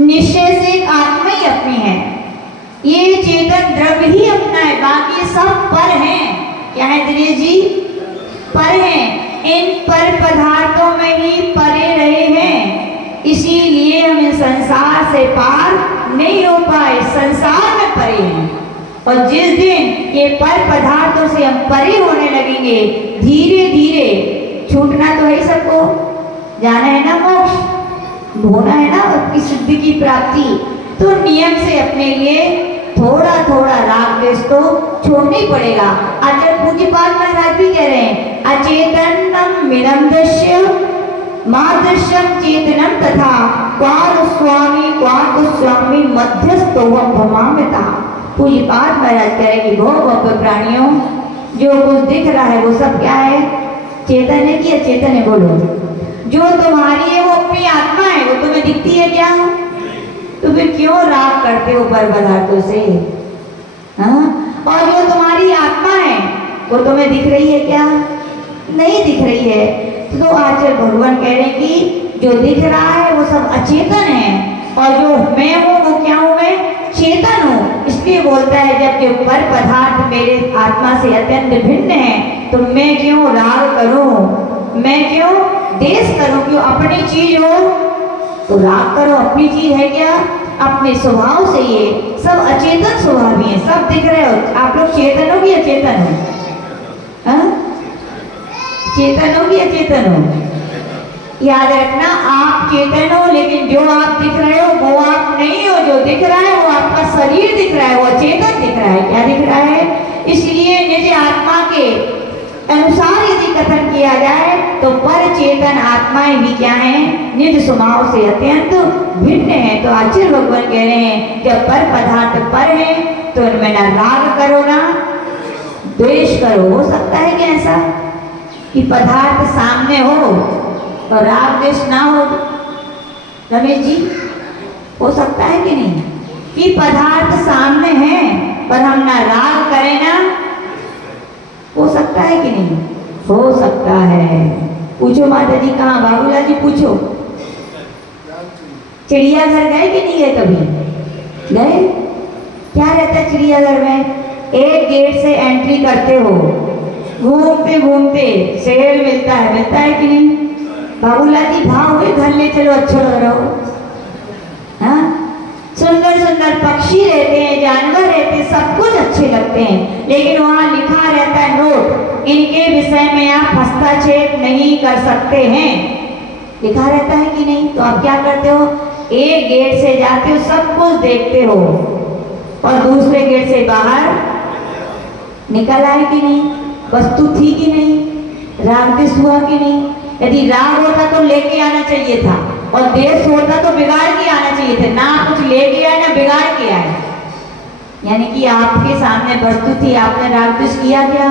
निश्चय से एक आत्मा ही अपनी है, ये चेतन द्रव्य ही अपना है, बाकी सब पर हैं। क्या है दिनेश जी? पर हैं। इन पर पदार्थों में ही परे रहे हैं, इसीलिए हम संसार से पार नहीं हो पाए, संसार में परे हैं। और जिस दिन ये पर पदार्थों से हम परे होने लगेंगे, धीरे धीरे, छूटना तो है सबको, जाना है ना मोक्ष, होना है ना उसकी सिद्धि की प्राप्ति, तो नियम से अपने लिए थोड़ा थोड़ा राग द्वेष तो छोड़ना ही पड़ेगा। आचार्य पूज्यपाद महाराज भी कह रहे हैं, अचेतनम मिदं दृश्य मादृश्यम चेतनम तथा क्वार स्वामी मध्यस्थोहम भमामिता। पूज्यपाद महाराज कह रहे कि भोग प्राणियों, जो कुछ दिख रहा है वो सब क्या है, चेतन है कि अचेतन है? बोलो। जो तुम्हारी है वो अपनी आत्मा है, वो तुम्हें दिखती है क्या? तो फिर क्यों राग करते हो पर पदार्थों से? हाँ? और जो तुम्हारी आत्मा है वो तुम्हें दिख रही है क्या? नहीं दिख रही है। तो आचार्य भगवान कह रहे हैं कि जो दिख रहा है वो सब अचेतन है, और जो मैं हूँ वो क्या हूँ, मैं चेतन हूँ। इसलिए बोलता है जब जो पर पदार्थ मेरे आत्मा से अत्यंत भिन्न है, तो मैं क्यों राग करूं, मैं क्यों देश करूं? क्यों अपनी चीज हो तो राग करो, अपनी चीज है क्या? अपने स्वभाव से ये सब अचेतन स्वभाव ही है, सब दिख रहे हो। आप लोग चेतन हो कि अचेतन हो? हाँ? चेतन हो कि अचेतन हो? याद रखना, आप चेतन हो, लेकिन जो आप दिख रहे हो वो आप नहीं हो। जो दिख रहा है वो आपका शरीर दिख रहा है, वो अचेतन दिख रहा है। क्या दिख रहा है? इसलिए निज आत्मा के अनुसार यदि कथन किया जाए तो पर चेतन आत्माएं भी क्या है, निज स्वभाव से अत्यंत भिन्न है। तो आचार्य भगवान कह रहे हैं जब पर पदार्थ पर है तो इनमें ना राग करो ना द्वेष करो। हो सकता है कि ऐसा कि पदार्थ सामने हो और राग द्वेष ना हो? रमेश जी, हो सकता है कि नहीं कि पदार्थ सामने है पर हम ना राग करें ना? हो सकता है कि नहीं? हो सकता है। पूछो माता जी कहाँ, बाबूलाल जी पूछो। चिड़ियाघर गए कि नहीं गए? कभी गए? क्या रहता है चिड़ियाघर में? एक गेट से एंट्री करते हो, घूमते घूमते शेर मिलता है कि नहीं? बाबूलाल जी भाव हुए, घर ले चलो, अच्छा लग रहा हो। हाँ, सुंदर सुंदर पक्षी रहते हैं, जानवर रहते हैं, सब कुछ अच्छे लगते हैं, लेकिन वहाँ लिखा रहता है नोट, इनके विषय में आप हस्तक्षेप नहीं कर सकते हैं। लिखा रहता है कि नहीं? तो आप क्या करते हो? एक गेट से जाते हो, सब कुछ देखते हो, और दूसरे गेट से बाहर निकल आए कि नहीं? वस्तु थी कि नहीं? राग द्वेष हुआ कि नहीं? यदि राग होता तो लेके आना चाहिए था, और द्वेष होता तो बिगाड़ के आना चाहिए था। ना कुछ लेके आए ना बिगाड़ के आए। यानी कि आपके सामने वस्तु थी, आपने राग द्वेष किया क्या?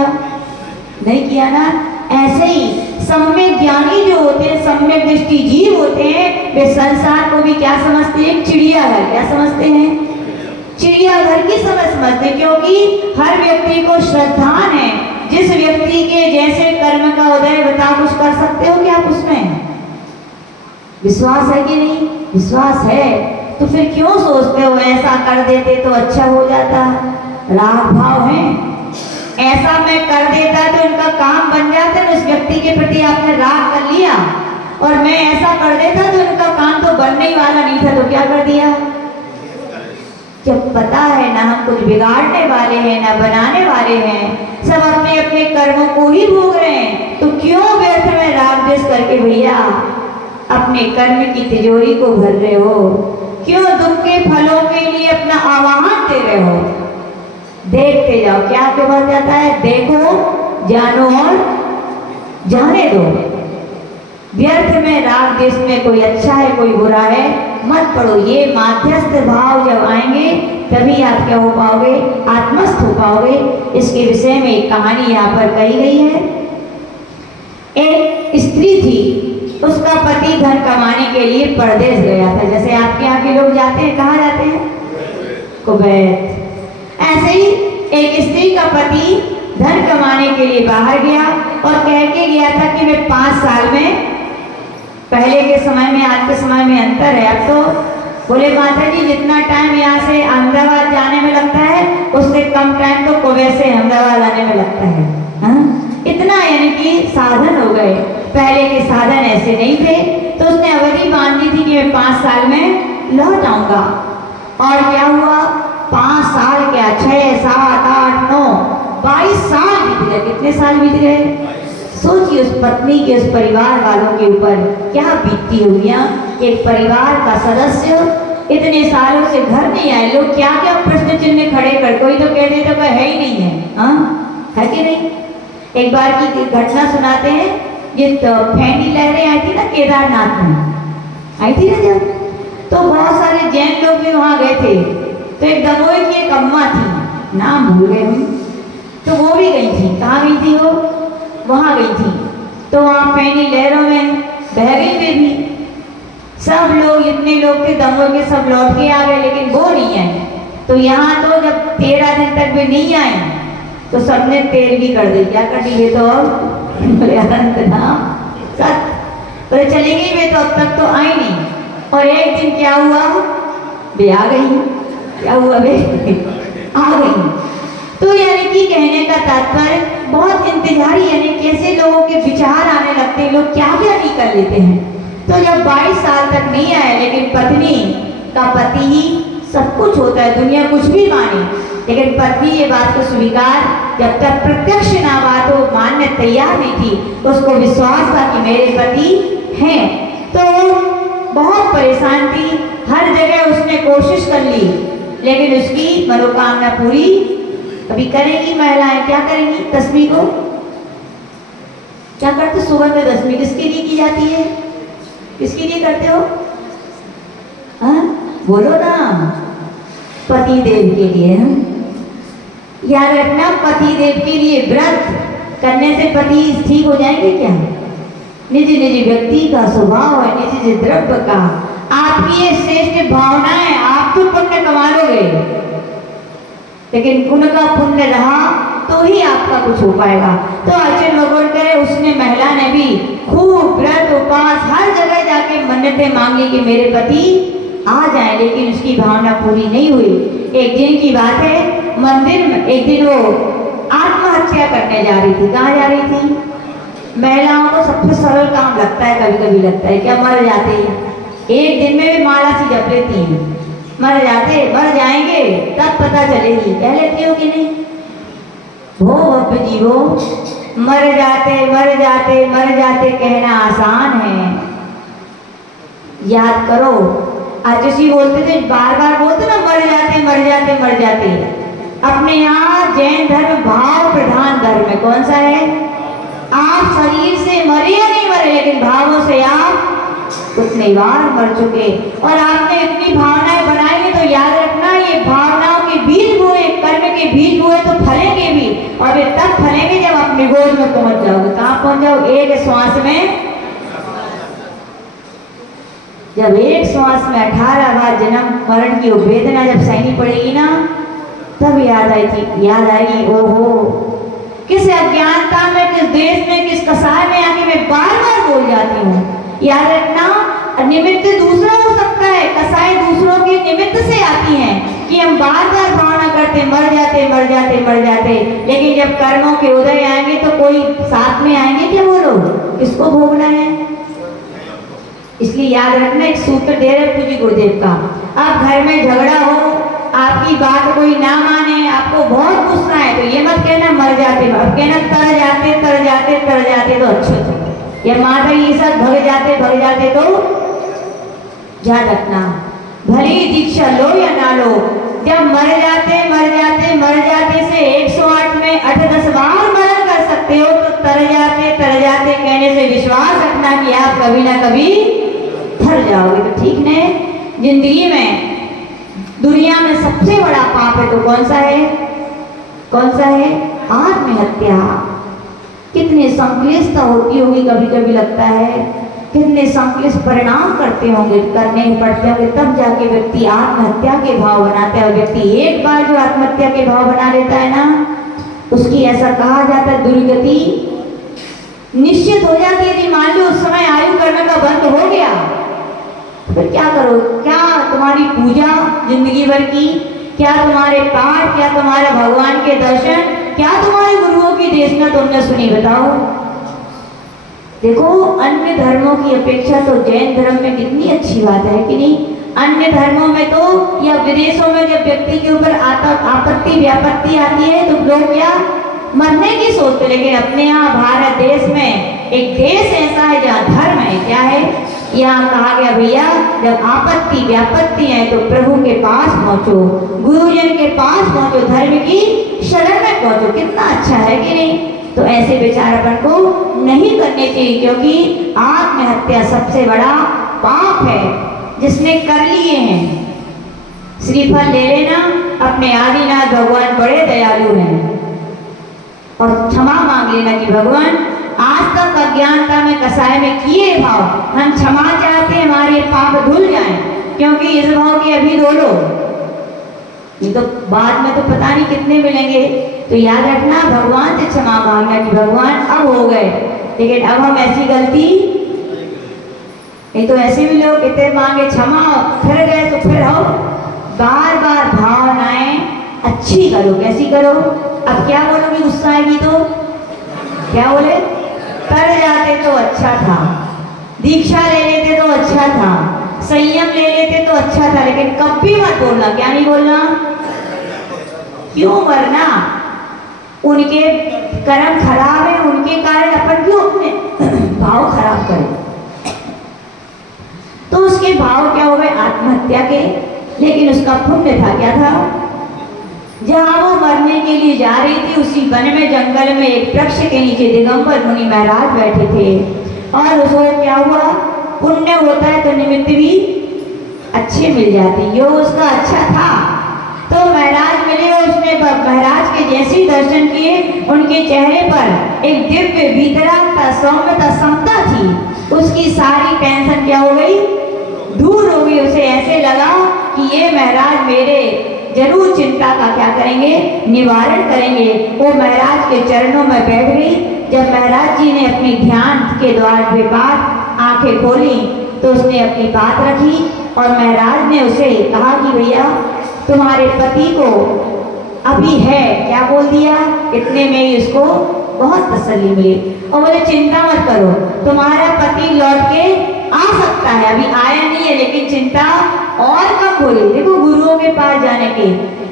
नहीं किया ना। ऐसे ही सम्यक ज्ञानी जो होते हैं, सम्यक दृष्टि जीव होते हैं, वे संसार को भी क्या समझते हैं? चिड़ियाघर। क्या समझते हैं? चिड़ियाघर की समझते हैं, क्योंकि हर व्यक्ति को श्रद्धान है। जिस व्यक्ति के जैसे कर्म का उदय बताओ, कुछ कर सकते हो क्या आप उसमें? विश्वास है कि नहीं? विश्वास है। तो फिर क्यों सोचते हो ऐसा कर देते तो अच्छा हो जाता? राग भाव है, ऐसा मैं कर देता तो इनका काम बन जाता। उस व्यक्ति के प्रति आपने राग कर लिया, और मैं ऐसा कर देता तो इनका काम तो बनने ही वाला नहीं था, तो क्या कर दिया? जब पता है ना हम कुछ बिगाड़ने वाले हैं ना बनाने वाले हैं, सब अपने अपने कर्मों को ही भोग रहे हैं, तो क्यों व्यर्थ में राग द्वेष करके भैया अपने कर्म की तिजोरी को भर रहे हो? क्यों दुख के फलों के लिए अपना आवाहन दे रहे हो? देखते जाओ। क्या के बाद जाता है? देखो, जानो और जाने दो। व्यर्थ में राग द्वेष में कोई अच्छा है कोई बुरा है मत पढ़ो। ये माध्यस्थ भाव जब आएंगे तभी आप क्या हो पाओगे? आत्मस्थ हो पाओगे। इसके विषय में एक कहानी यहाँ पर कही गई है। एक स्त्री थी, उसका पति धन कमाने के लिए परदेश गया था। जैसे आपके यहाँ के लोग जाते हैं, कहाँ जाते हैं? कुवैत। ऐसे ही एक स्त्री का पति धन कमाने के लिए बाहर गया और कह के गया था कि मैं 5 साल में, पहले के समय में आज के समय में अंतर है। अब तो बोले माता जी जितना टाइम यहाँ से अहमदाबाद जाने में लगता है उससे कम टाइम तो कुवैत से अहमदाबाद आने में लगता है। हाँ? इतना यानी कि साधन हो गए, पहले के साधन ऐसे नहीं थे। तो उसने अवधि बांधी थी कि मैं 5 साल में लौट आऊंगा। और क्या हुआ? 5 साल क्या, 6, 7, 8, 9, 22 साल बीत गए। कितने साल बीत गए? सोचिए उस पत्नी के, उस परिवार वालों के ऊपर क्या बीतती होगी। एक परिवार का सदस्य इतने सालों से घर नहीं आए, लोग क्या क्या प्रश्न चिन्ह खड़े कर, कोई तो कह देता कोई है ही नहीं है। हाँ, है कि नहीं? एक बार की घटना सुनाते हैं, ये तो फैनी लहरें आई थी ना केदारनाथ में, आई थी ना जब, तो बहुत सारे जैन लोग भी वहाँ गए थे। तो एक दमोई की एक अम्मा थी, नाम भूल गए हम, तो वो भी गई थी। कहाँ गई थी वो? वहाँ गई थी। तो वहाँ फैनी लहरों में बह गई वे भी। सब लोग, जितने लोग थे दमोई के, सब लौट के आ गए, लेकिन वो नहीं आए। तो यहाँ तो जब 13 दिन तक वे नहीं आए तो सबने तेल भी कर दी। क्या कर दी वे तो? सत तो चली गई वे तो, अब तक तो आई नहीं। और एक दिन क्या हुआ? वे आ गई। क्या हुआ? वे आ गई। तो यानी कि कहने का तात्पर्य बहुत इंतजारी, यानी कैसे लोगों के विचार आने लगते हैं, लोग क्या क्या नहीं कर लेते हैं। तो जब 22 साल तक नहीं आए, लेकिन पत्नी का पति ही सब कुछ होता है, दुनिया कुछ भी माने, लेकिन पत्नी ये बात को स्वीकार, जब तक प्रत्यक्ष ना बात हो, मानने तैयार नहीं थी। उसको विश्वास था कि मेरे पति हैं। तो बहुत परेशान थी, हर जगह उसने कोशिश कर ली, लेकिन उसकी मनोकामना पूरी अभी करेंगी। महिलाएं क्या करेंगी? 10वीं को क्या करते? सुगंध 10वीं किसके लिए की जाती है? किसके लिए करते हो? हाँ बोलो ना। पति देव के लिए। याद रखना, पति देव के लिए व्रत करने से पति ठीक हो जाएंगे क्या? निज निज व्यक्ति का स्वभाव है, निज निज द्रव्य का। आपकी ये श्रेष्ठ भावनाएं, आप तो पुण्य कमा लोगे, लेकिन उनका पुण्य रहा तो ही आपका कुछ हो पाएगा। तो आचार्य भगवान करे, उसने, महिला ने भी खूब व्रत उपवास हर जगह जाके मन्नतें मांगी कि मेरे पति आ जाए, लेकिन उसकी भावना पूरी नहीं हुई। एक दिन की बात है, मंदिर में एक दिन वो आत्महत्या करने जा रही थी। कहाँ जा रही थी? महिलाओं को सबसे सरल काम लगता है, कभी कभी लगता है क्या मर जाते हैं, एक दिन में भी माला सी जप लेती हैं, मर जाएंगे तब पता चलेगी। कह लेती हो कि नहीं? हो भव्य जीवो, मर जाते कहना आसान है। याद करो, आचार्य बोलते थे, बार बार बोलते ना, मर जाते। अपने यहाँ जैन धर्म भाव प्रधान धर्म है। कौन सा है? आप शरीर से मरे या नहीं मरे, लेकिन भावों से आप उतने बार मर चुके। और आपने इतनी भावनाएं बनाई है, तो याद रखना, ये भावनाओं के बीज बोए, कर्म के बीज बोए तो फलेंगे भी, और वे तब फलेंगे जब अपनी गोद में पहुंच जाओगे। कहाँ पहुंच जाओ? एक श्वास में। जब एक श्वास में 18 बार जन्म मरण की वेदना जब सहनी पड़ेगी ना, तब याद आएगी, ओहो किस अज्ञानता में, किस देश में, किस कसाय में आके मैं बार बार बोल जाती हूँ। याद रखना, निमित्त दूसरा हो सकता है, कसाई दूसरों के निमित्त से आती हैं कि हम बार बार भावना करते मर जाते, लेकिन जब कर्मों के उदय आएंगे तो कोई साथ में आएंगे क्या? वो लोग किसको भोगना है? इसलिए याद रखना, एक सूत्र दे रहे पूज्य गुरुदेव का। आप घर में झगड़ा हो, आपकी बात कोई ना माने, आपको बहुत गुस्सा है, तो ये मत कहना मर जाते, अब कहना तर जाते तो अच्छे थे, या माता ये सब भग जाते तो ध्यान रखना। भली दीक्षा लो या ना लो, जब मर जाते से 108 में 8-10 बार मरण कर सकते हो, तो तर जाते कहने से विश्वास रखना कि आप कभी ना कभी थर जाओगे। तो ठीक ने, जिंदगी में दुनिया में सबसे बड़ा पाप है तो कौन सा है? आत्महत्या। कितनी संक्लिष्टता होती होगी, कभी कभी लगता है कितने संकलिष्ट परिणाम करते होंगे, करने पड़ते होंगे, तब जाके व्यक्ति आत्महत्या के भाव बनाता है। और व्यक्ति एक बार जो आत्महत्या के भाव बना लेता है ना, उसकी ऐसा कहा जाता है दुर्गति निश्चित हो जाती है। यदि मान लो उस समय आयु करने का बंद हो गया, फिर क्या करो? क्या तुम्हारी पूजा जिंदगी भर की, क्या तुम्हारे पाठ, क्या तुम्हारा भगवान के दर्शन, क्या तुम्हारे गुरुओं की देशना तुमने सुनी? बताओ। देखो, अन्य धर्मों की अपेक्षा तो जैन धर्म में कितनी अच्छी बात है कि नहीं? अन्य धर्मों में तो या विदेशों में जब व्यक्ति के ऊपर आपत्ति व्यापत्ति आती है तो लोग क्या मरने की सोचते, लेकिन अपने यहाँ भारत देश में एक देश ऐसा है जहाँ धर्म है। क्या है? यहाँ कहा गया भैया, जब आपत्ति व्यापत्ति है तो प्रभु के पास पहुँचो, गुरुजन के पास पहुँचो, धर्म की शरण में पहुँचो। कितना अच्छा है कि नहीं? तो ऐसे विचारपन को नहीं करने चाहिए, क्योंकि आत्महत्या सबसे बड़ा पाप है जिसने कर लिए हैं। श्रीफल ले लेना, अपने आदिनाथ भगवान बड़े दयालु हैं, और क्षमा मांग लेना कि भगवान आज तक अज्ञानता में कसाय में किए भाव, हम क्षमा चाहते हैं, हमारे पाप धुल जाएं, क्योंकि इस भाव के अभी 2 लोग, ये तो बाद में तो पता नहीं कितने मिलेंगे। तो याद रखना, भगवान से क्षमा मांगना कि भगवान अब हो गए, लेकिन अब हम ऐसी गलती नहीं। तो ऐसे भी लोग कहते मांगे क्षमा, फिर गए तो फिर हो। बार बार भावनाएं अच्छी करो। कैसी करो? अब क्या बोलोगे? गुस्सा आएगी तो क्या बोले? कर जाते तो अच्छा था, दीक्षा ले लेते तो अच्छा था, संयम ले लेते तो अच्छा था, लेकिन कभी मत बोलना। क्या नहीं बोलना? क्यों मरना? उनके कर्म खराब है, उनके कारण अपन क्यों अपने भाव खराब करें? तो उसके भाव क्या हो गए? आत्महत्या के। लेकिन उसका पुण्य था, क्या था? जहाँ वो मरने के लिए जा रही थी, उसी वन में जंगल में एक वृक्ष के नीचे दिगंबर मुनि महाराज बैठे थे, और उसको क्या हुआ? पुण्य होता है तो निमित्त भी अच्छे मिल जाते। यो उसका अच्छा था तो महाराज मिले, और उसने महाराज के जैसे ही दर्शन किए, उनके चेहरे पर एक दिव्य भीतरात्मा, सौम्यता, समता थी। उसकी सारी टेंशन क्या हो गई? दूर हो गई। उसे ऐसे लगा कि ये महाराज मेरे जरूर चिंता का क्या करेंगे? निवारण करेंगे। वो महाराज के चरणों में बैठ गई। जब महाराज जी ने अपनी ध्यान के द्वार पे बात आंखें खोली तो उसने अपनी बात रखी, और महाराज ने उसे कहा कि भैया तुम्हारे पति को अभी है, क्या बोल दिया? इतने में ही उसको बहुत तसल्ली मिली, और बोले चिंता मत करो, तुम्हारा पति लौट के आ सकता है। अभी आया नहीं है, लेकिन चिंता और कम हो रही। देखो, गुरुओं के पास जाने की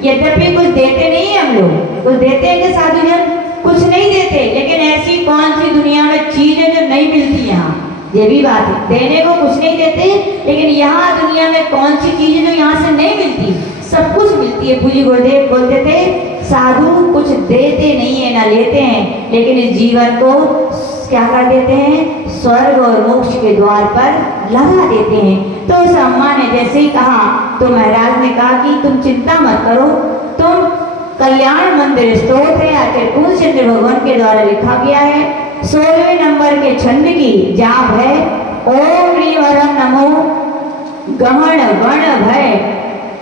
यद्यपि कुछ देते नहीं है, हम लोग कुछ देते हैं कि साधुजन कुछ नहीं देते, लेकिन ऐसी कौन सी दुनिया में चीज है जो नहीं मिलती? यहाँ ये भी बात है, देने को कुछ नहीं देते, लेकिन यहाँ दुनिया में कौन सी चीज है जो यहाँ से नहीं मिलती? सब कुछ मिलती है। पूज्य गुरुदेव बोलते थे, साधु कुछ देते नहीं है ना लेते हैं, लेकिन इस जीवन को क्या कर देते हैं? स्वर्ग और मोक्ष के द्वार पर लगा देते हैं। तो उस अम्मा ने जैसे ही कहा तो महाराज ने कहा कि तुम चिंता मत करो, तुम कल्याण मंदिर स्तोत्र है आचार्य पूर्णचंद्र भगवान के द्वारा लिखा गया है, 16वें नंबर के छंद की जाप है, ओम ह्रीं वरम नमो गमन वर्ण भय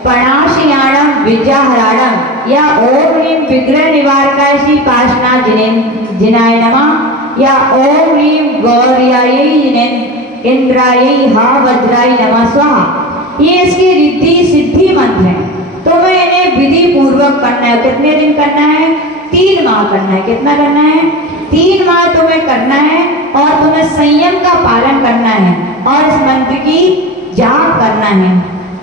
प्रणाशयाणम विद्याहराणम, या ओम ह्रीं विग्रह निवारकाय श्री पाशना जिनाय नमः, या ओम ह्रीं गौर्यायै इंद्रायै हा वज्राय नमः स्वाहा। ये इसके रिद्धि सिद्धि मंत्र हैं। तो मैं इन्हें विधि पूर्वक करना है। कितने दिन करना है? 3 माह करना है। कितना करना है? 3 माह तुम्हें करना है, और तुम्हें संयम का पालन करना है, और इस मंत्र की जाप करना है।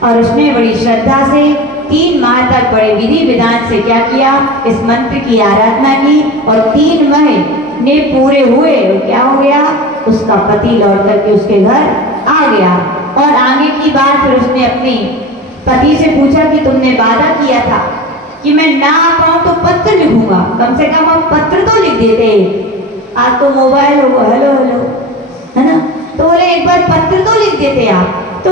और उसने बड़ी श्रद्धा से 3 माह तक बड़े विधि विधान से क्या किया? इस मंत्र की आराधना की, और 3 महीने पूरे हुए। क्या हो गया? उसका पति लौट करके उसके घर आ गया। और आगे की बात फिर उसने अपनी पति से पूछा कि तुमने वादा किया था कि मैं ना आ पाऊं तो पत्र लिखूंगा, कम से कम आप पत्र तो लिख देते। आज तो मोबाइल होगा, हेलो हेलो, है ना? तो बोले एक बार पत्र तो लिख देते आप। तो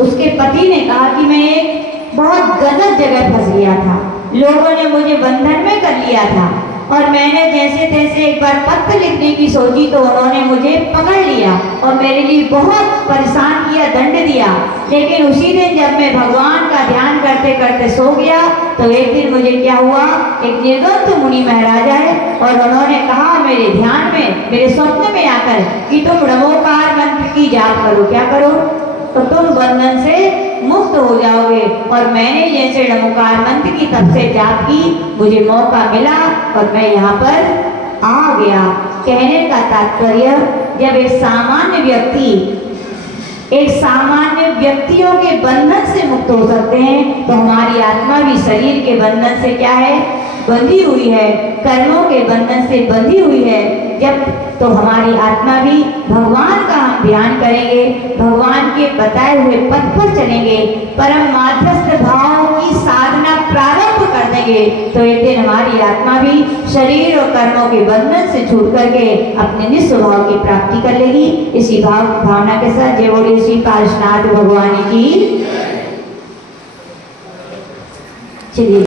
उसके पति ने कहा कि मैं एक बहुत गलत जगह फंस गया था, लोगों ने मुझे बंधन में कर लिया था, और मैंने जैसे तैसे एक बार पत्र लिखने की सोची तो उन्होंने मुझे पकड़ लिया और मेरे लिए बहुत परेशान किया, दंड दिया। लेकिन उसी दिन जब मैं भगवान का ध्यान करते करते सो गया तो एक दिन मुझे क्या हुआ, एक निर्गुण मुनि महाराज आए और उन्होंने कहा मेरे ध्यान में, मेरे स्वप्न में आकर कि तुम नमोकार मंत्र की जाप करो। क्या करो? तो तुम बंधन से मुक्त हो जाओगे। और मैंने जैसे नमोकार मंत्र की तब से जाप की, मुझे मौका मिला और मैं यहाँ पर आ गया। कहने का तात्पर्य, जब एक सामान्य व्यक्तियों के बंधन से मुक्त हो सकते हैं तो हमारी आत्मा भी शरीर के बंधन से क्या है, बंधी हुई है, कर्मों के बंधन से बंधी हुई है। जब तो हमारी आत्मा भी भगवान का हम ध्यान करेंगे, भगवान के बताए हुए पथ पर चलेंगे, परम माध्यस्थ भाव की साधना प्रारंभ कर देंगे तो एक दिन हमारी आत्मा भी शरीर और कर्मों के बंधन से छूट करके अपने निस्वभाव की प्राप्ति कर लेगी। इसी भावना के साथ जय बोलिए श्री पार्श्वनाथ भगवान की। चलिए।